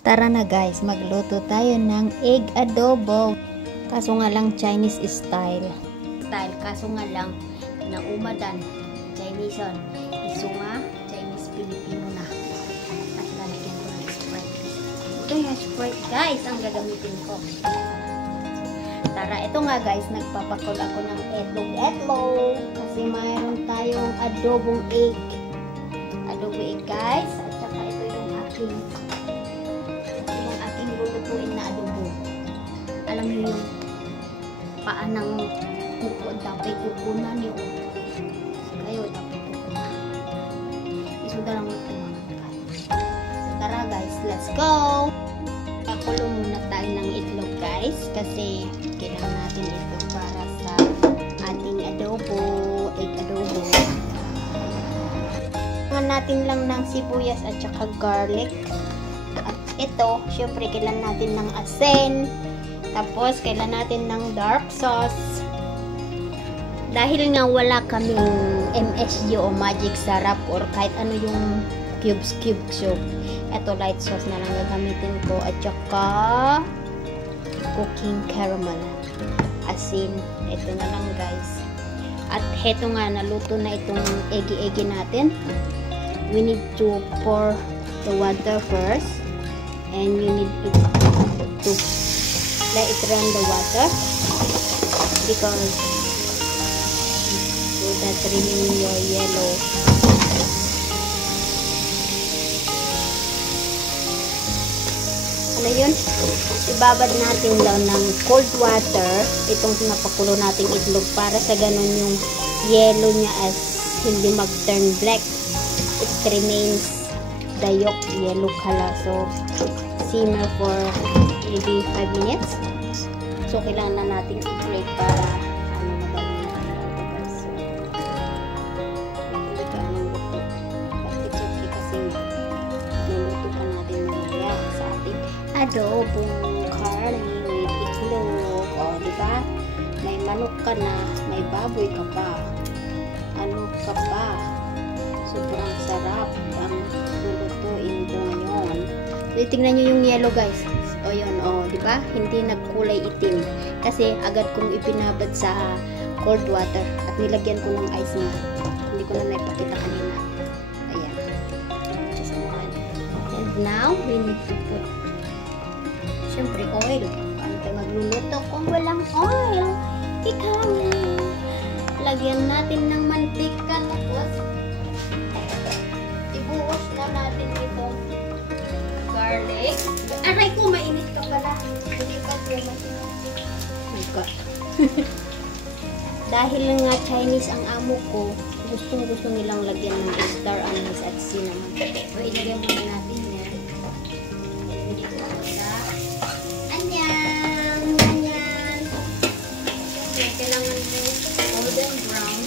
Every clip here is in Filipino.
Tara na guys, magluto tayo ng egg adobo. Kaso nga lang Chinese style. Kaso nga lang naumadan Chinese on. Iso nga Chinese Filipino na. At lalagyan ko ng Sprite. Ito yung Sprite guys ang gagamitin ko. Tara, ito nga guys, nagpapakul ako ng etlog. Kasi mayroon tayong adobong egg. Adobo egg guys. At saka ito yung aking lulutuin na adobo. Alam niyo yung paa ng kuko, dapat kukunan niyo. Kayo, dapat kukunan. Isuda lang ito mga guys. So tara guys, let's go! Pakulo muna tayo ng itlog guys. Kasi kailangan natin ito para sa ating adobo, egg adobo. Kailangan natin lang ng sibuyas at saka garlic. At ito, syempre, kailangan natin ng asin. Tapos, kailangan natin ng dark sauce. Dahil nga wala kaming MSG o magic sarap or kahit ano yung cubes. So, ito, light sauce na lang gagamitin ko. At saka, cooking caramel. Asin. Ito na lang, guys. At heto nga, naluto na itong eggy natin. We need to pour the water first. And you need to let it run the water because so that remain your yellow. Ano yun? Ibabad natin lang ng cold water itong napakulo nating itlog para sa ganun yung yellow niya as hindi mag-turn black. It remains the yolk yellow color. So simmer for maybe 5 minutes. So kailangan na natin i-break para magawin natin. So hindi ka nang luto. But it's okay kasi nuluto pa natin mamaya sa ating adobong curry with itlog. O diba? May manok ka na, may baboy ka pa. Ano ka pa? Sobrang sarap ang lulutuin ko ngayon. So, tingnan nyo yung yellow guys. O yun, o, diba? Hindi nagkulay itim. Kasi agad kong ipinabad sa cold water at nilagyan ko ng ice na. Hindi ko na naipakita kanina. Ayan. Just one. And now, we need to put syempre oil. Paano tayo magluluto kung walang oil? Ikaw na. Lagyan natin ng mantika. Tapos, ibuhos na natin itong garlic. Aray ko, mainit ka pala. Hindi pa po mainit. Oh my God. Dahil nga Chinese ang amo ko, gusto nilang lagyan ng star anise at cinnamon. So, ilagyan muna natin yan. Hindi ko sa anyan. So, kailangan mo golden brown.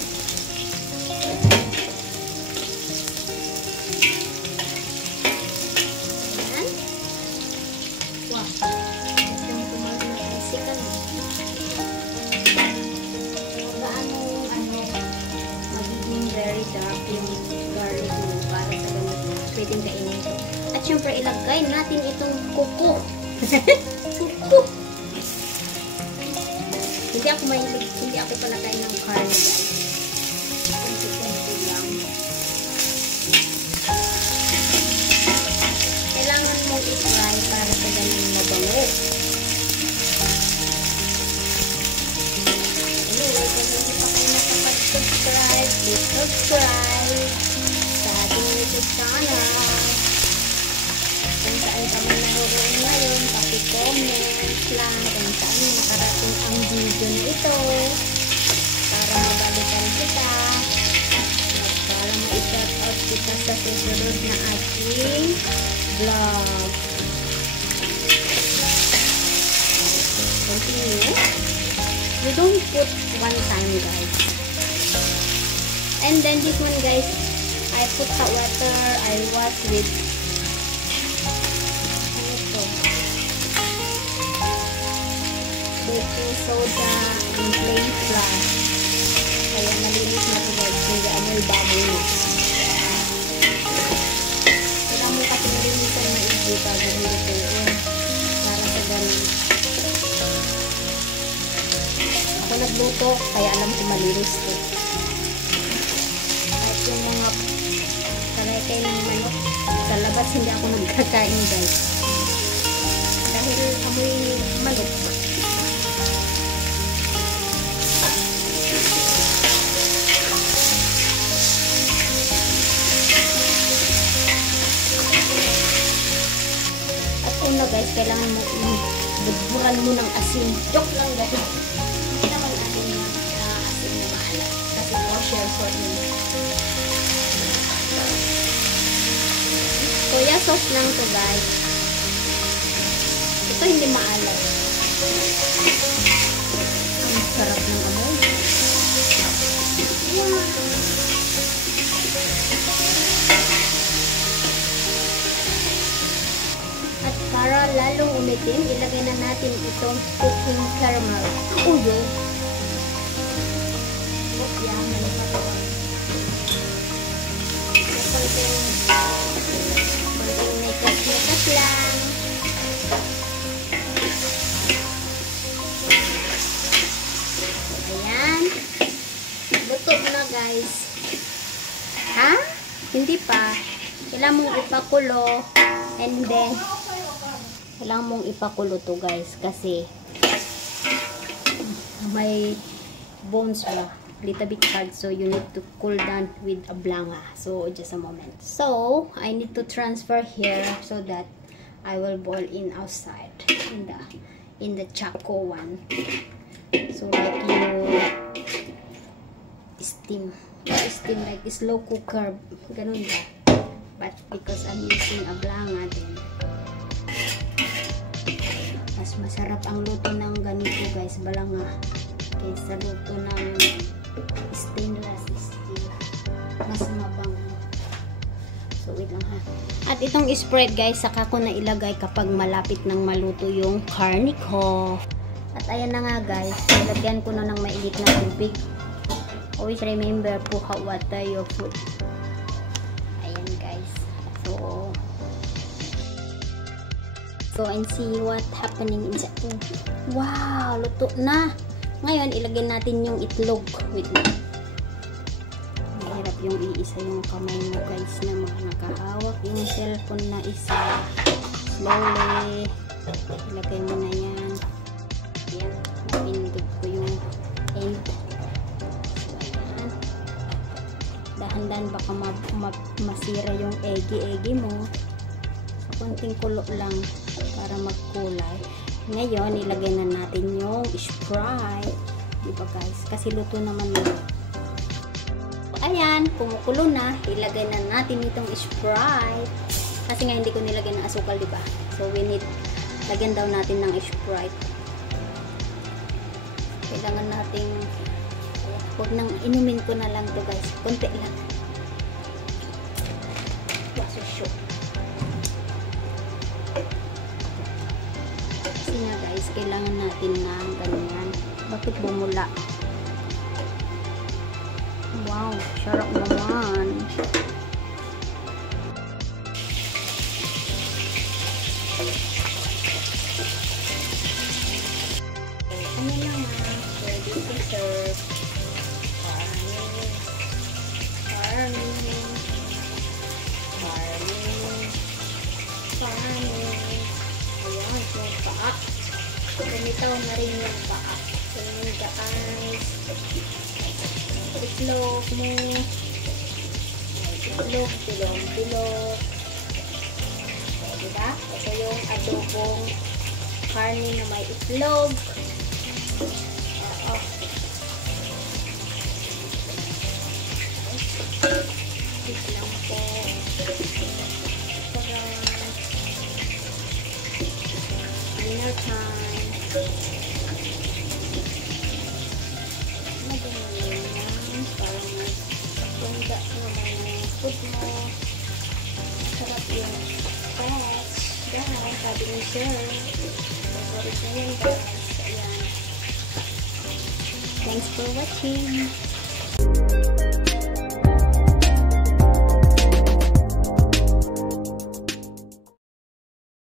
Very dark yung garlic mo para sa ganun pwedeng kainin ito. At syempre ilagay natin itong kuko. Kuko. Hindi ako pala kain ng curry guys. Kunti-kunti lang. Kailangan mong i-fry para sa ganun mabango. Anyway, kung hindi pa kayo nakapag-subscribe, please subscribe sa ating YouTube channel. Kung saan kami naroon ngayon, paki-comment lang kung saan nakarating ang video na ito para mabalikan kita at para ma-shout out kita sa susunod na ating vlog. Continue. You don't put one time guys. And then this one guys, I put hot water, I wash with ano to? Baking soda and plain flour. Kaya malinis na ito guys, hindi amoy baboy na. Kailangan mo kasi malinisan na ito bago nilito. nagluto, kaya alam ko malinis to. At yung mga kalay ng manok, sa labas hindi ako nagkakain guys. Dahil amoy manok. At una guys, kailangan mo budburan mo ng asin. Joke lang guys. Hindi naman asin na asin na maalat. Kasi kosher for me. Soya sauce lang to guys. Ito hindi maalat. Ang sarap ng amoy. At para lalong umitim, ilagay na natin itong cooking caramel. Uyo. Yan, nalipatuan. Konting mekas lang. Ayan. Luto na guys. Ha? Hindi pa. Kailangan mong ipakulo. And then, kailangan mong ipakulo to guys. Kasi, may bones ba. Little bit hard, so you need to cool down with a blanga. So just a moment. So I need to transfer here so that I will boil in outside in the Choco one. So like you steam like slow cooker, ganun ba? But because I'm using a blanga, then mas masarap ang luto ng ganito guys, balanga, kaysa luto ng stainless steel. Mas mabango. So wait lang ha. At itong spread guys, saka ko na ilagay kapag malapit nang maluto yung karne ko. At ayan na nga guys, nilagyan ko na ng mainit na tubig. Always remember to hot water your food. Ayan guys. So and see what happening inside. Wow, luto na. Ngayon, ilagay natin yung itlog. Wait na. Mahirap yung iisa yung kamay mo guys na mga nakahawak yung cellphone na isa. Slowly. Ilagay mo na yan. Ayan. Napindot ko yung end. So, ayan. Dahan-dahan baka masira yung eggy mo. So, konting kulo lang para magkulay. Ngayon, ilagay na natin yung Sprite. Diba guys? Kasi luto naman yun. Ayan, kumukulo na. Ilagay na natin itong Sprite. Kasi nga hindi ko nilagay ng asukal, diba? So, we need, lagyan daw natin ng Sprite. Kailangan natin, huwag nang inumin ko na lang to guys. Konti lang. Wasusyo. Guys, kailangan natin na ganyan. Bakit bumula? Wow, sarap naman. Ano lang ha? Ready to serve. Ayan, yung paa. Lumitaw na rin yung paa. Yung guys. Itlog mo. Itlog, bilog. So, diba? Ito yung adobong karne na may itlog. Wait lang po. Para dinner time. Madali yan. Parang tunda naman yung food mo. Sarap yung patch. Guys, sabi ni sir. Favorite na yan guys. Ayan. Thanks for watching.